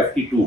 FT2,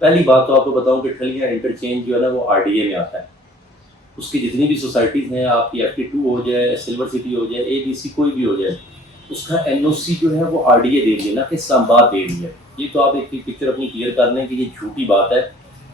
پہلی بات تو آپ کو بتاؤں کہ ٹھلیاں انٹرچینج جو ہے نا وہ RDA میں آتا ہے. اس کی جتنی بھی سوسائٹیز ہیں، آپ کی FT2 ہو جائے، سلور سٹی ہو جائے، ABC کوئی بھی ہو جائے، اس کا NOC جو ہے وہ RDA دے رہی ہے، نہ کہ اسلام آباد دے رہی ہے. یہ تو آپ ایک پکچر اپنی کلیئر کر لیں کہ یہ جھوٹی بات ہے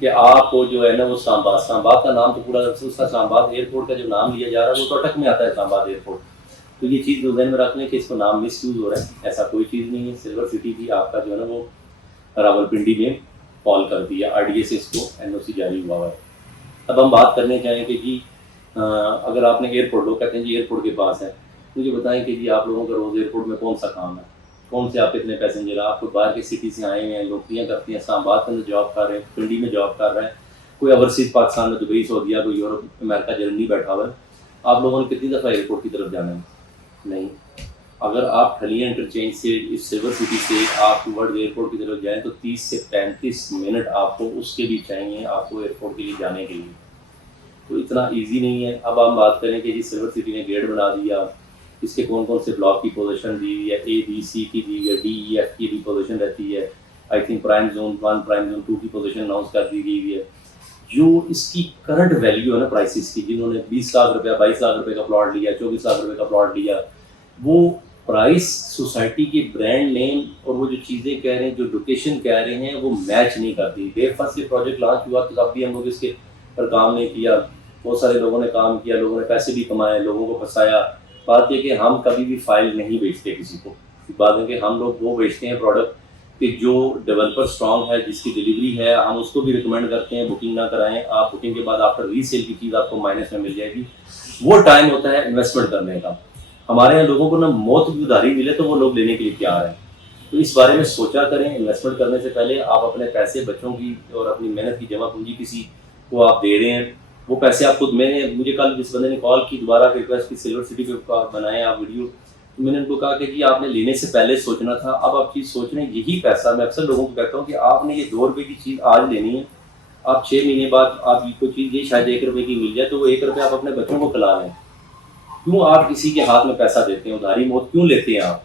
کہ آپ کو جو ہے نا وہ اسلام آباد کا نام تو پورا اس کا اسلام آباد ایئرپورٹ کا جو نام لیا جا رہا ہے وہ تو اٹک میں آتا ہے اسلام آباد ایئرپورٹ. تو یہ چیز ذہن میں رکھ لیں کہ اس کو نام مس یوز ہو رہا ہے، ایسا کوئی چیز نہیں ہے. سلور سٹی بھی آپ کا جو ہے نا وہ راولپنڈی میں فال کرتی ہے، RDA سے اس کو NOC جاری ہوا ہے. اب ہم بات کرنے چاہیں کہ جی اگر آپ نے ایئرپورٹ، لوگ کہتے ہیں جی ایئرپورٹ کے پاس ہے، مجھے بتائیں کہ جی آپ لوگوں کا روز ایئرپورٹ میں کون سا کام ہے، کون سے آپ اتنے پیسنجر ہیں، آپ کو باہر کی سٹی سے آئے ہیں، نوکریاں کرتی ہیں، اسلام آباد کے اندر جاب کر رہے ہیں، پنڈی میں جاب کر رہے ہیں، کوئی اوورسیز پاکستان میں دبئی، سعودیہ، کوئی یورپ، امریکہ، جرمنی بیٹھا ہوا ہے. آپ لوگوں نے کتنی دفعہ ایئرپورٹ کی طرف جانا ہے؟ نہیں. اگر آپ ٹھلیاں انٹرچینج سے اس سلور سٹی سے آپ ورڈ ایئرپورٹ کی طرف جائیں تو 30 سے 35 منٹ آپ کو اس کے بھی چاہیے آپ کو ایئرپورٹ کے لیے جانے کے لیے. تو اتنا ایزی نہیں ہے. اب ہم بات کریں کہ جی سلور سٹی نے گیٹ بنا دیا، اس کے کون کون سے بلاک کی پوزیشن دی ہوئی ہے، ABC کی دی ہوئی ہے، DEF کی بھی پوزیشن رہتی ہے. I think prime zone 1 prime zone 2 کی پوزیشن اناؤنس کر دی گئی ہے. جو اس کی کرنٹ ویلیو ہے نا پرائسز کی، جنہوں نے 20 لاکھ روپیہ 22 لاکھ روپے کا پلاٹ لیا، 24 لاکھ روپے کا پلاٹ لیا، وہ پرائس سوسائٹی کے برانڈ نیم اور وہ جو چیزیں کہہ رہے ہیں، جو لوکیشن کہہ رہے ہیں، وہ میچ نہیں کرتی. بے فرض یہ پروجیکٹ لانچ ہوا تو تب بھی ہم لوگ اس کے پر کام نہیں کیا. بہت سارے لوگوں نے کام کیا، لوگوں نے پیسے بھی کمائے، لوگوں کو پھنسایا. بات یہ کہ ہم کبھی بھی فائل نہیں بیچتے کسی کو. بات ہے کہ ہم لوگ وہ بیچتے ہیں پروڈکٹ کہ جو ڈیولپر اسٹرانگ ہے، جس کی ڈلیوری ہے، ہم اس کو بھی ریکمینڈ کرتے ہیں بکنگ نہ کرائیں. آپ بکنگ کے بعد آفٹر ری سیل کی چیز آپ کو مائنس میں مل جائے گی. وہ ٹائم ہوتا ہے انویسٹمنٹ کرنے کا. ہمارے یہاں لوگوں کو نہ موت کی ادھاری ملے تو وہ لوگ لینے کے لیے تیار ہیں. تو اس بارے میں سوچا کریں. انویسٹمنٹ کرنے سے پہلے آپ اپنے پیسے، بچوں کی اور اپنی محنت کی جمع پونجی کسی کو آپ دے رہے ہیں، وہ پیسے آپ خود. مجھے کل جس بندے نے کال کی دوبارہ ریکویسٹ کی سلور سٹی پہ بنائیں آپ ویڈیو، تو میں نے ان کو کہا کہ جی آپ نے لینے سے پہلے سوچنا تھا. اب آپ چیز سوچ رہے ہیں، یہی پیسہ میں اکثر لوگوں کو کہتا ہوں کہ آپ نے یہ 2 روپے کی چیز آج لینی ہے، آپ 6 مہینے بعد آپ کو چیز یہ شاید 1 روپے کی مل جائے، تو وہ 1 روپے آپ اپنے بچوں کو کھلا لیں. کیوں آپ کسی کے ہاتھ میں پیسہ دیتے ہیں؟ ادھاری موت کیوں لیتے ہیں آپ؟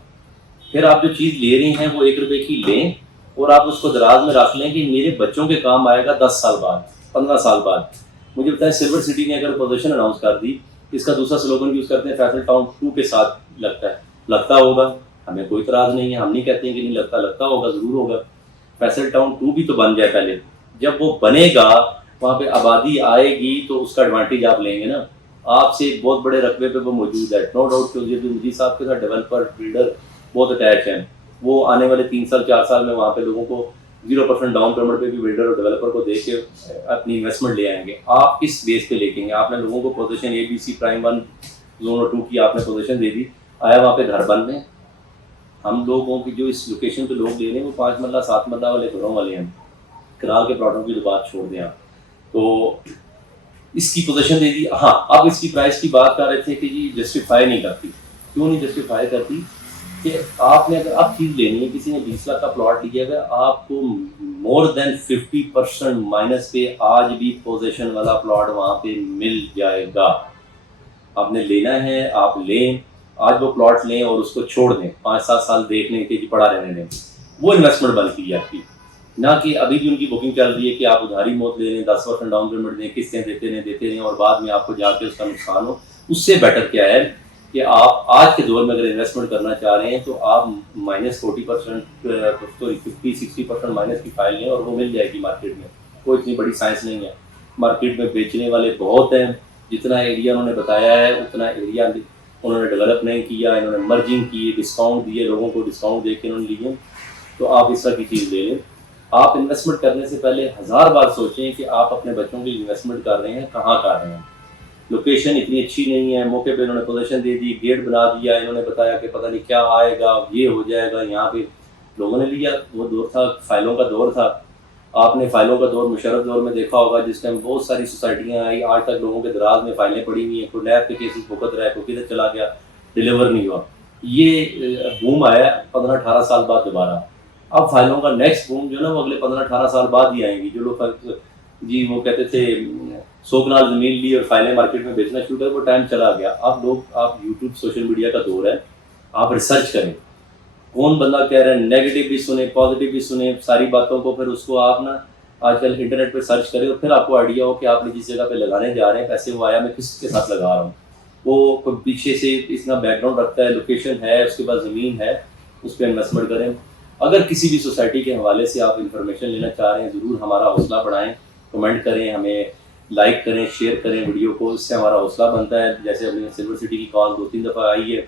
پھر آپ جو چیز لے رہی ہیں وہ 1 روپے کی لیں اور آپ اس کو دراز میں رکھ لیں کہ میرے بچوں کے کام آئے گا 10 سال بعد، 15 سال بعد. مجھے بتائیں سلور سٹی نے اگر پوزیشن اناؤنس کر دی، اس کا دوسرا سلوگن یوز کرتے ہیں فیصل ٹاؤن 2 کے ساتھ لگتا ہے. لگتا ہوگا، ہمیں کوئی اعتراض نہیں ہے، ہم نہیں کہتے ہیں کہ نہیں لگتا، لگتا ہوگا، ضرور ہوگا. فیصل ٹاؤن 2 بھی تو بن جائے پہلے. جب وہ بنے گا، وہاں پہ آبادی آئے گی تو اس کا ایڈوانٹیج آپ لیں گے نا. آپ سے ایک بہت بڑے رقبے پہ وہ موجود ہے. نو ڈاؤٹ کہ مجید صاحب کے ساتھ ڈیولپر بلڈر بہت اٹیچ ہیں. وہ آنے والے 3 سال 4 سال میں وہاں پہ لوگوں کو 0% ڈاؤن پیمنٹ پہ بھی بلڈر اور ڈیولپر کو دے کے اپنی انویسٹمنٹ لے آئیں گے. آپ کس بیس پہ لے کے گے؟ آپ نے لوگوں کو پوزیشن ABC پرائم 1 زون اور 2 کی آپ نے پوزیشن دے دی، آیا وہاں پہ گھر بن رہے ہیں. ہم لوگوں کی جو اس لوکیشن پہ لوگ لے رہے ہیں وہ 5 مرلہ 7 مرلہ والے گھروں والے ہیں. کنال کے پلاٹوں کی تو بات چھوڑ دیں آپ. تو اس کی پوزیشن دے دی. ہاں، اب اس کی پرائس کی بات کر رہے تھے کہ جی جسٹیفائی نہیں کرتی. کیوں نہیں جسٹیفائی کرتی؟ کہ آپ نے اگر اب چیز لینی ہے، کسی نے 20 لاکھ کا پلاٹ لیا ہے، آپ کو مور دین 50% مائنس پہ آج بھی پوزیشن والا پلاٹ وہاں پہ مل جائے گا. آپ نے لینا ہے، آپ لیں، آج وہ پلاٹ لیں اور اس کو چھوڑ دیں، 5-7 سال دیکھ لیں کہ پڑا رہنے دیں. وہ انویسٹمنٹ بنتی ہے آپ کی. نہ کہ ابھی بھی ان کی بکنگ چل رہی ہے کہ آپ ادھاری موت لے لیں، 10% ڈاؤن پیمنٹ دیں، قسطیں دیتے رہیں اور بعد میں آپ کو جا کے اس کا نقصان ہو. اس سے بیٹر کیا ہے کہ آپ آج کے دور میں اگر انویسٹمنٹ کرنا چاہ رہے ہیں تو آپ -40% 50-60% مائنس کی فائل لیں اور وہ مل جائے گی مارکیٹ میں. کوئی اتنی بڑی سائنس نہیں ہے. مارکیٹ میں بیچنے والے بہت ہیں. جتنا ایریا انہوں نے بتایا ہے اتنا ایریا انہوں نے ڈیولپ نہیں کیا. انہوں نے مرجنگ کی، ڈسکاؤنٹ دیے، لوگوں کو ڈسکاؤنٹ دے کے انہوں نے لیے. تو آپ اس طرح کی چیز لے لیں. آپ انویسٹمنٹ کرنے سے پہلے 1000 بار سوچیں کہ آپ اپنے بچوں کی انویسٹمنٹ کر رہے ہیں، کہاں کر رہے ہیں. لوکیشن اتنی اچھی نہیں ہے، موقع پہ انہوں نے پوزیشن دے دی، گیٹ بنا دیا، انہوں نے بتایا کہ پتہ نہیں کیا آئے گا، یہ ہو جائے گا. یہاں پہ لوگوں نے لیا. وہ دور تھا فائلوں کا دور تھا. آپ نے فائلوں کا دور مشرف دور میں دیکھا ہوگا، جس ٹائم بہت ساری سوسائٹیاں آئی. آج تک لوگوں کے دراز میں فائلیں پڑی ہوئی ہیں. کوئی لیب پہ کیسز بھگت رہا ہے، کوئی کدھر چلا گیا، ڈلیور نہیں ہوا. یہ بوم آیا 15-18 سال بعد دوبارہ. اب فائلوں کا نیکسٹ بوم جو ہے نا وہ اگلے 15-18 سال بعد ہی آئیں گی. جو لوگ جی وہ کہتے تھے 100 کنال زمین لی اور فائلیں مارکیٹ میں بیچنا شروع کر، وہ ٹائم چلا گیا. اب لوگ، آپ یوٹیوب سوشل میڈیا کا دور ہے، آپ ریسرچ کریں کون بندہ کہہ رہا ہے. نیگیٹو بھی سنیں، پازیٹیو بھی سنیں، ساری باتوں کو پھر اس کو آپ نا آج کل انٹرنیٹ پہ سرچ کریں اور پھر آپ کو آئیڈیا ہو کہ آپ نے جس جگہ پہ لگانے جا رہے ہیں پیسے، وہ آیا میں کس کے ساتھ لگا رہا ہوں، وہ کوئی پیچھے سے اتنا بیک گراؤنڈ رکھتا ہے، لوکیشن ہے، اس کے بعد زمین ہے، اس پہ انویسٹمنٹ کریں۔ اگر کسی بھی سوسائٹی کے حوالے سے آپ انفارمیشن لینا چاہ رہے ہیں، ضرور ہمارا حوصلہ بڑھائیں، کمنٹ کریں، ہمیں لائک کریں، شیئر کریں ویڈیو کو، اس سے ہمارا حوصلہ بنتا ہے۔ جیسے اپنی سلور سٹی کی کال 2-3 دفعہ آئی ہے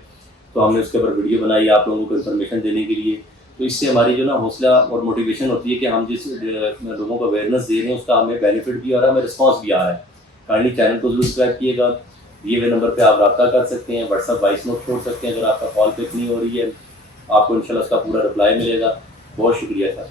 تو ہم نے اس کے اوپر ویڈیو بنائی آپ لوگوں کو انفارمیشن دینے کے لیے، تو اس سے ہماری جو نا حوصلہ اور موٹیویشن ہوتی ہے کہ ہم جس لوگوں کو اویئرنیس دے رہے ہیں اس کا ہمیں بینیفٹ بھی ہو رہا ہے، ہمیں رسپانس بھی آ رہا ہے۔ کائنڈلی چینل کو ضرور سبسکرائب کیے گا، دیے ہوئے نمبر پہ آپ رابطہ کر سکتے ہیں، واٹس ایپ وائس نوٹ چھوڑ سکتے ہیں، اگر آپ کا کال پک نہیں ہو رہی ہے آپ کو انشاءاللہ اس کا پورا رپلائی ملے گا۔ بہت شکریہ سر۔